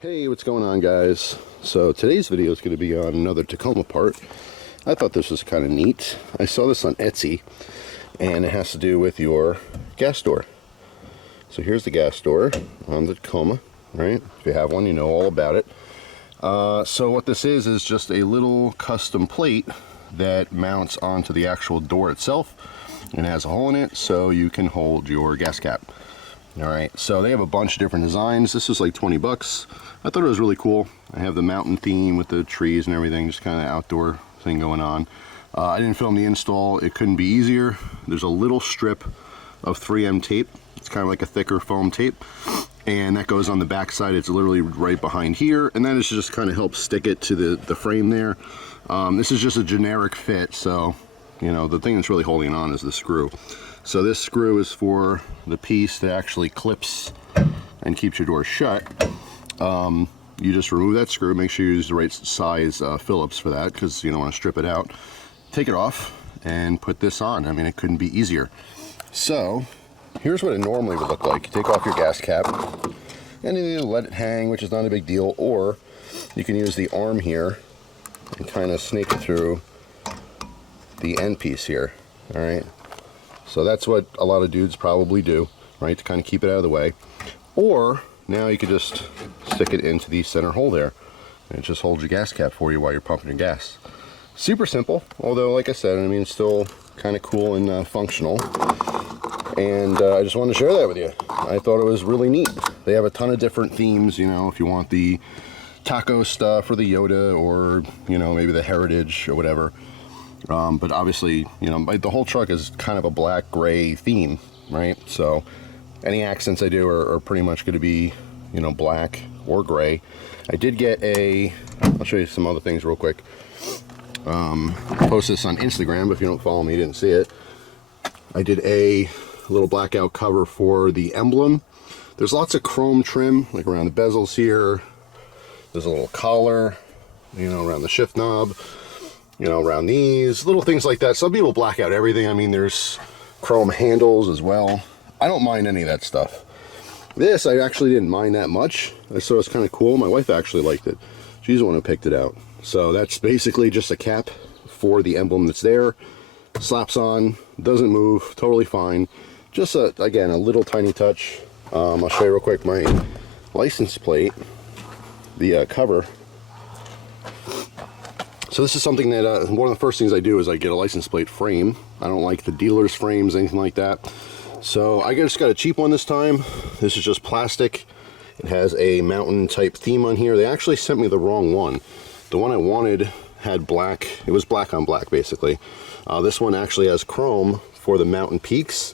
Hey, what's going on, guys? So today's video is going to be on another Tacoma part. I thought this was kind of neat. I saw this on Etsy, and it has to do with your gas door. So here's the gas door on the Tacoma, right? If you have one, you know all about it. So what this is just a little custom plate that mounts onto the actual door itself and has a hole in it so you can hold your gas cap. Alright, so they have a bunch of different designs. This is like 20 bucks. I thought it was really cool. I have the mountain theme with the trees and everything, just kind of outdoor thing going on. I didn't film the install. It couldn't be easier. There's a little strip of 3M tape. It's kind of like a thicker foam tape. And that goes on the back side. It's literally right behind here. And then it just kind of helps stick it to the frame there. This is just a generic fit, so you know, the thing that's really holding on is the screw. So this screw is for the piece that actually clips and keeps your door shut. You just remove that screw, make sure you use the right size Phillips for that, because you don't want to strip it out. Take it off and put this on. I mean, it couldn't be easier. So here's what it normally would look like. You take off your gas cap and you let it hang, which is not a big deal, or you can use the arm here and kind of snake it through the end piece here. All right, so that's what a lot of dudes probably do, right, to kind of keep it out of the way. Or now you could just stick it into the center hole there, and it just holds your gas cap for you while you're pumping your gas. Super simple, although like I said, I mean, it's still kind of cool and functional. And I just wanted to share that with you. I thought it was really neat. They have a ton of different themes, you know, if you want the taco stuff or the Yoda, or you know, maybe the heritage or whatever. But obviously, you know, the whole truck is kind of a black gray theme, right? So any accents I do are pretty much going to be, you know, black or gray. I did get I'll show you some other things real quick. Post this on Instagram, but if you don't follow me, you didn't see it. I did a little blackout cover for the emblem. There's lots of chrome trim, like around the bezels here. There's a little collar, you know, around the shift knob. You know, around these little things like that. Some people black out everything. I mean, there's chrome handles as well. I don't mind any of that stuff. This, I actually didn't mind that much. I thought it was kind of cool. My wife actually liked it. She's the one who picked it out. So that's basically just a cap for the emblem that's there. Slaps on, doesn't move, totally fine. Just, again, a little tiny touch. I'll show you real quick my license plate, the cover. So this is something that one of the first things I do is I get a license plate frame. I don't like the dealer's frames, anything like that. So I just got a cheap one this time. This is just plastic. It has a mountain type theme on here. They actually sent me the wrong one. The one I wanted had black. It was black on black, basically. This one actually has chrome for the mountain peaks.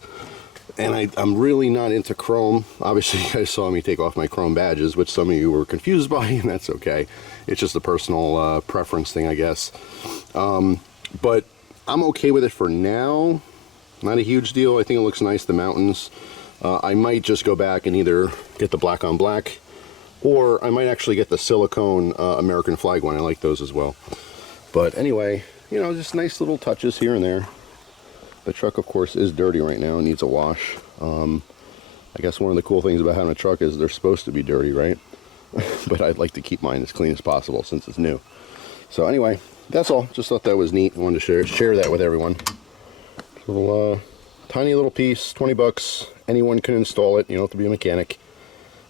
And I'm really not into chrome. Obviously, you guys saw me take off my chrome badges, which some of you were confused by, and that's okay. It's just a personal preference thing, I guess. But I'm okay with it for now. Not a huge deal. I think it looks nice, the mountains. I might just go back and either get the black on black, or I might actually get the silicone American flag one. I like those as well. But anyway, you know, just nice little touches here and there. The truck, of course, is dirty right now and needs a wash. I guess one of the cool things about having a truck is they're supposed to be dirty, right? But I'd like to keep mine as clean as possible since it's new. So anyway, that's all. Just thought that was neat. I wanted to share that with everyone. Little tiny little piece, 20 bucks. Anyone can install it. You don't have to be a mechanic.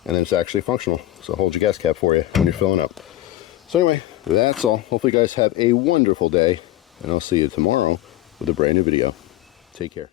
And then it's actually functional. So hold your gas cap for you when you're filling up. So anyway, that's all. Hopefully you guys have a wonderful day. And I'll see you tomorrow with a brand new video. Take care.